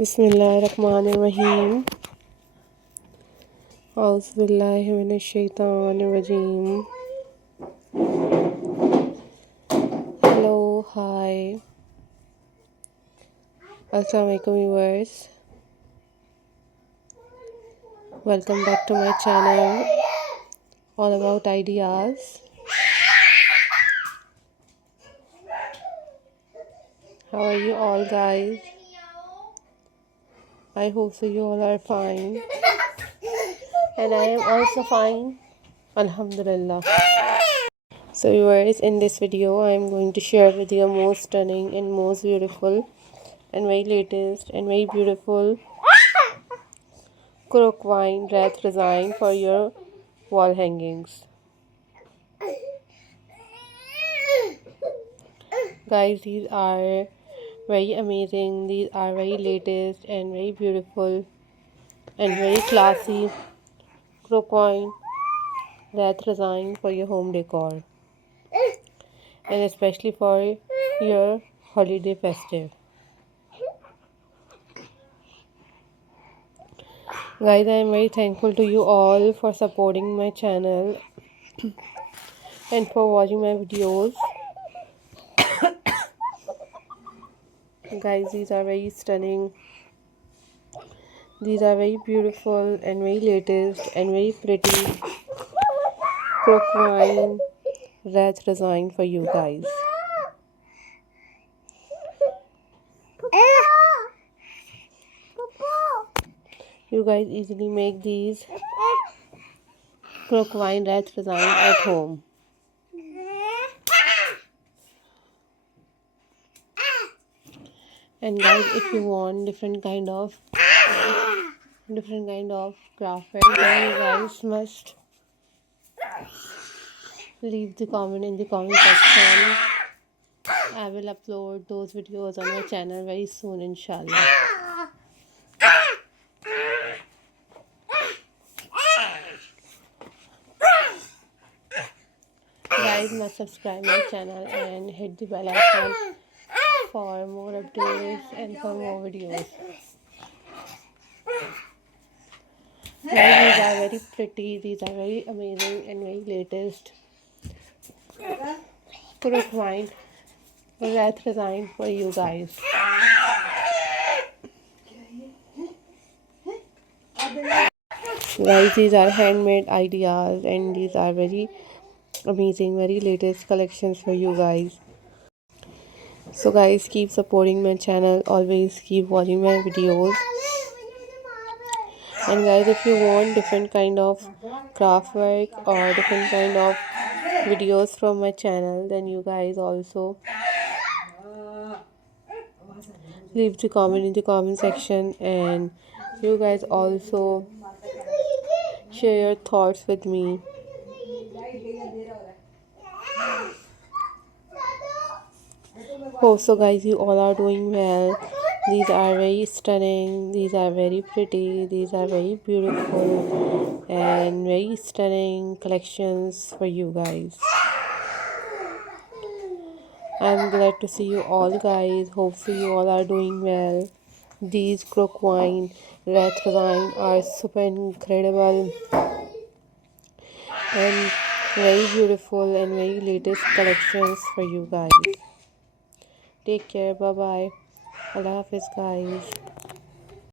बिस्मिल्लाहिर्रहमानिर्रहीम। औज़ुबिल्लाहि मिनश्शैतानिर्रजीम। हेलो, हाय, अस्सलाम वालेकुम viewers. Welcome back to my channel, all about ideas. How are you all, guys? I hope so you all are fine. And I am also fine, alhamdulillah. So viewers, in this video I am going to share with you most stunning and most beautiful and very latest and very beautiful Crok wine wreath design for your wall hangings. Guys, these are very amazing, these are very latest and very beautiful and very classy Crok wine wreath design for your home decor, and especially for your holiday festive. Guys, I am very thankful to you all for supporting my channel and for watching my videos. Guys, these are very stunning, these are very beautiful and very latest and very pretty Crok wine wreath design for you guys. You guys easily make these Crok wine wreath design at home. And guys, if you want different kind of craftware, then you guys must leave the comment in the comment section. I will upload those videos on my channel very soon, inshallah. Guys, must subscribe my channel and hit the bell icon for more updates and for more videos. Guys, these are very pretty, these are very amazing and very latest Crok wine wreath design for you guys. Guys, these are handmade ideas and these are very amazing, very latest collections for you guys. So guys, keep supporting my channel, always keep watching my videos. And guys, if you want different kind of craft work or different kind of videos from my channel, then you guys also leave the comment in the comment section, and you guys also share your thoughts with me. Hope so guys, you all are doing well. These are very stunning, these are very pretty, these are very beautiful and very stunning collections for you guys. I'm glad to see you all, guys. Hope so you all are doing well. These Crok wine wreath design are super incredible and very beautiful and very latest collections for you guys. Take care. Bye bye. Allah Hafiz, guys.